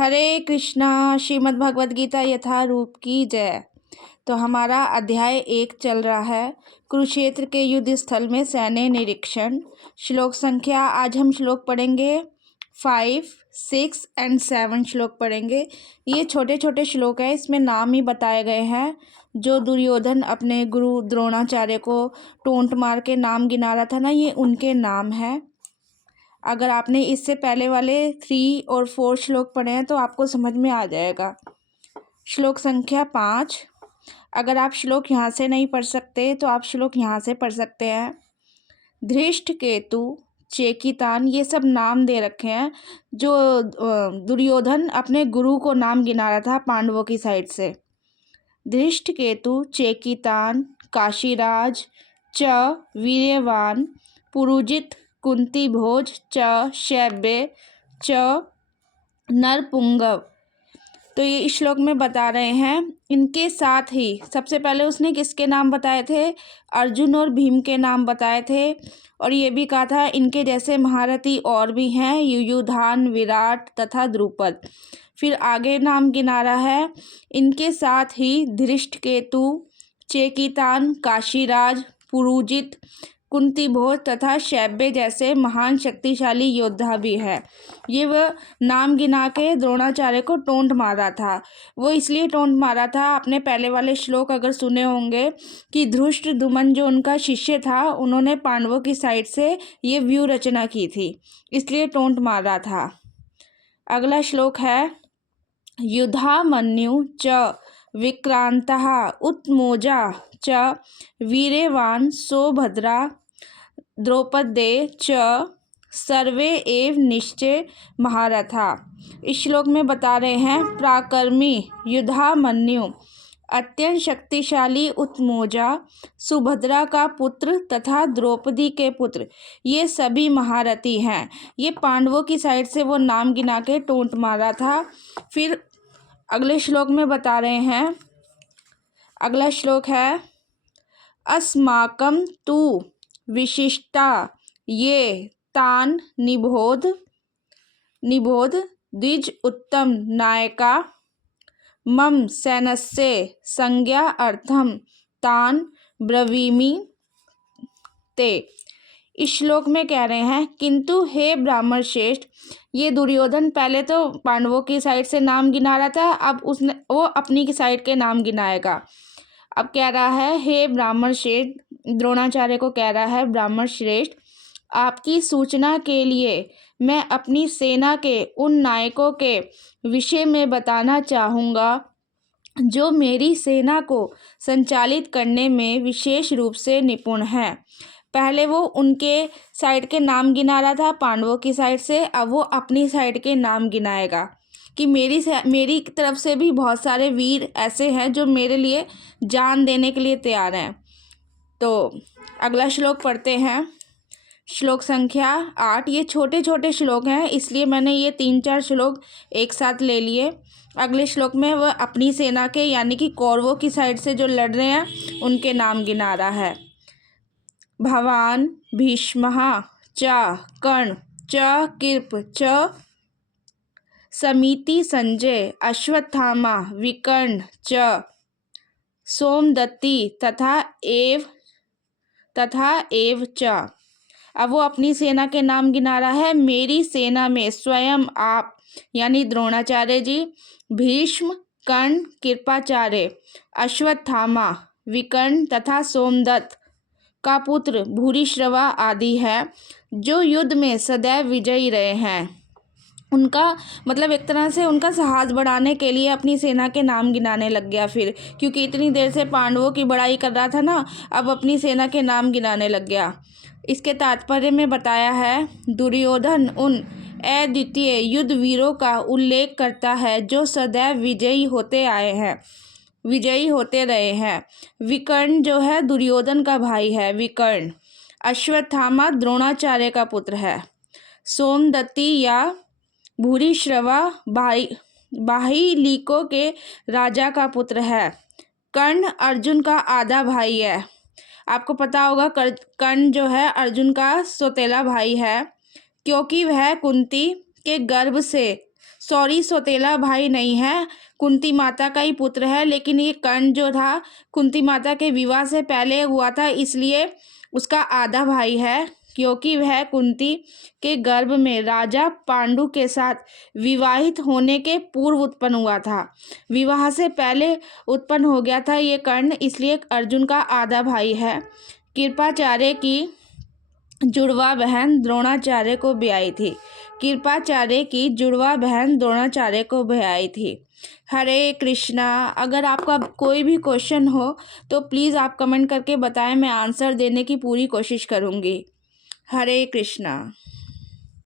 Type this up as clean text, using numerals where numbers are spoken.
हरे कृष्णा। श्रीमद् भगवद गीता यथारूप की जय। तो हमारा अध्याय 1 चल रहा है, कुरुक्षेत्र के युद्ध स्थल में सैन्य निरीक्षण। श्लोक संख्या आज हम श्लोक पढ़ेंगे 5, 6 एंड 7 श्लोक पढ़ेंगे। ये छोटे छोटे श्लोक हैं, इसमें नाम ही बताए गए हैं। जो दुर्योधन अपने गुरु द्रोणाचार्य को टोंट मार के नाम गिना रहा था ना, ये उनके नाम हैं। अगर आपने इससे पहले वाले 3 और 4 श्लोक पढ़े हैं तो आपको समझ में आ जाएगा। श्लोक संख्या 5। अगर आप श्लोक यहाँ से नहीं पढ़ सकते तो आप श्लोक यहाँ से पढ़ सकते हैं। धृष्टकेतु, चेकितान, ये सब नाम दे रखे हैं जो दुर्योधन अपने गुरु को नाम गिना रहा था पांडवों की साइड से। धृष्टकेतु, चेकितान, काशीराज, च वीर्यवान, पुरुजित, कुंती भोज, च शैब्य, च नरपुंगव। तो ये इस श्लोक में बता रहे हैं। इनके साथ ही सबसे पहले उसने किसके नाम बताए थे? अर्जुन और भीम के नाम बताए थे। और ये भी कहा था इनके जैसे महारथी और भी हैं, युयुधान, विराट तथा द्रुपद। फिर आगे नाम गिना रहा है। इनके साथ ही धृष्टकेतु, चेकितान, काशीराज, पुरुजित, कुंती भोज तथा शैब्य जैसे महान शक्तिशाली योद्धा भी है। ये वह नाम गिना के द्रोणाचार्य को टोंट मारा था। वो इसलिए टोंट मारा था, आपने पहले वाले श्लोक अगर सुने होंगे कि धृष्टद्युम्न जो उनका शिष्य था, उन्होंने पांडवों की साइड से ये व्यू रचना की थी, इसलिए टोंट मारा था। अगला श्लोक है युधामन्यु च विक्रांतः उत्मोजा च वीर्यवान सौभद्रा द्रौपदे च सर्वे एव निश्चय महारथा। इस श्लोक में बता रहे हैं पराक्रमी युधामन्यु, अत्यंत शक्तिशाली उत्मोजा, सुभद्रा का पुत्र तथा द्रौपदी के पुत्र, ये सभी महारथी हैं। ये पांडवों की साइड से वो नाम गिना के टोंट मारा था। फिर अगले श्लोक में बता रहे हैं, अगला श्लोक है अस्माकं तु विशिष्टा ये तान निबोध द्विज उत्तम नायका मम सैन्यस्य संज्ञा अर्थम तान ब्रवीमि ते। इस श्लोक में कह रहे हैं किंतु हे ब्राह्मण श्रेष्ठ, ये दुर्योधन पहले तो पांडवों की साइड से नाम गिना रहा था, अब वो अपनी की साइड के नाम गिनाएगा। अब कह रहा है हे ब्राह्मण श्रेष्ठ, द्रोणाचार्य को कह रहा है ब्राह्मण श्रेष्ठ, आपकी सूचना के लिए मैं अपनी सेना के उन नायकों के विषय में बताना चाहूँगा जो मेरी सेना को संचालित करने में विशेष रूप से निपुण हैं। पहले वो उनके साइड के नाम गिना रहा था पांडवों की साइड से, अब वो अपनी साइड के नाम गिनाएगा कि मेरी तरफ से भी बहुत सारे वीर ऐसे हैं जो मेरे लिए जान देने के लिए तैयार हैं। तो अगला श्लोक पढ़ते हैं, श्लोक संख्या 8। ये छोटे छोटे श्लोक हैं, इसलिए मैंने ये 3-4 श्लोक एक साथ ले लिए। अगले श्लोक में वह अपनी सेना के यानी कि कौरवों की साइड से जो लड़ रहे हैं उनके नाम गिना रहा है। भवान भीष्मः च कर्ण च कृप च समिति संजय अश्वत्थामा विकर्ण च सोमदत्ति तथा एव च। अब वो अपनी सेना के नाम गिना रहा है। मेरी सेना में स्वयं आप यानी द्रोणाचार्य जी, भीष्म, कर्ण, कृपाचार्य, अश्वत्थामा, विकर्ण तथा सोमदत्त का पुत्र भूरिश्रवा आदि है, जो युद्ध में सदैव विजयी रहे हैं। उनका मतलब एक तरह से उनका साहस बढ़ाने के लिए अपनी सेना के नाम गिनाने लग गया फिर, क्योंकि इतनी देर से पांडवों की बड़ाई कर रहा था ना, अब अपनी सेना के नाम गिनाने लग गया। इसके तात्पर्य में बताया है दुर्योधन उन अद्वितीय युद्ध वीरों का उल्लेख करता है जो सदैव विजयी होते रहे हैं। विकर्ण जो है दुर्योधन का भाई है, विकर्ण। अश्वत्थामा द्रोणाचार्य का पुत्र है। सोमदत्ति या भूरिश्रवा बाहिलीकों के राजा का पुत्र है। कर्ण अर्जुन का आधा भाई है। आपको पता होगा कर्ण जो है अर्जुन का सौतेला भाई है, क्योंकि वह कुंती के गर्भ से सॉरी सौतेला भाई नहीं है, कुंती माता का ही पुत्र है, लेकिन ये कर्ण जो था कुंती माता के विवाह से पहले हुआ था, इसलिए उसका आधा भाई है, क्योंकि वह कुंती के गर्भ में राजा पांडु के साथ विवाहित होने के पूर्व उत्पन्न हुआ था। विवाह से पहले उत्पन्न हो गया था ये कर्ण, इसलिए अर्जुन का आधा भाई है। कृपाचार्य की जुड़वा बहन द्रोणाचार्य को ब्याही थी। कृपाचार्य की जुड़वा बहन द्रोणाचार्य को ब्याही थी। हरे कृष्णा। अगर आपका कोई भी क्वेश्चन हो तो प्लीज़ आप कमेंट करके बताएं, मैं आंसर देने की पूरी कोशिश करूँगी। हरे कृष्णा।